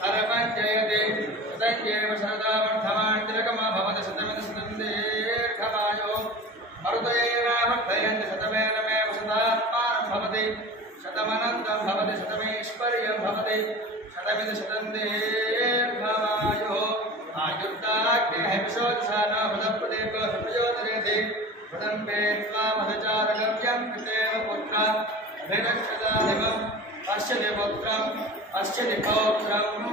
सर्वजयते तदेव शरदा वर्धमान तिलकमा भवति शतमिति शतं दीर्घमायो मरुतैरावर्धयन्ति शतमेनमेव शतात्मानं भवति शतमनन्तं भवति शतमीश्वर्यं भवति शतमिति शतं दीर्घमायो आयुर्दाग्नेः विशोदशानो भदप्रदीपो सुप्रयोजयति वदम्बे त्वामधचारगव्यं कृतेव पुत्रा अभिरक्षदादिवम् पश्यति पुत्रम् पश्यति पौत्रम्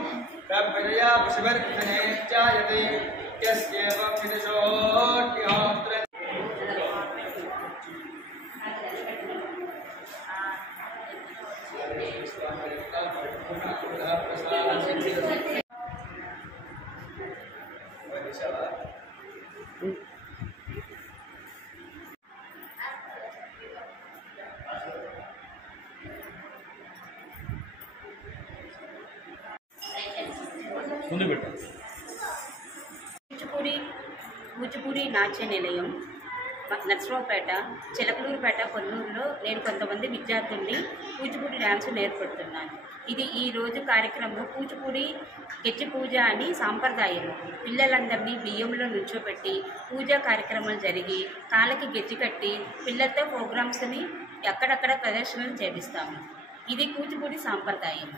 प्रभृया पशुवर्धने जायते यस्येवं विदुषोऽग्निहोत्र కూచిపూడి నాట్య నిలయం నర్సరావుపేట చిలకలూరుపేట కొన్నూరులో నేను కొంతమంది విద్యార్థుల్ని కూచిపూడి డ్యాన్స్ నేర్పడుతున్నాను. ఇది ఈరోజు కార్యక్రమం కూచిపూడి గెజ్జి పూజ అని సాంప్రదాయం. పిల్లలందరినీ బియ్యంలో నుంచోబెట్టి పూజా కార్యక్రమాలు జరిగి కాళ్ళకి గెజ్జి కట్టి పిల్లలతో ప్రోగ్రామ్స్ని అక్కడక్కడ ప్రదర్శనలు చేపిస్తాము. ఇది కూచిపూడి సాంప్రదాయం.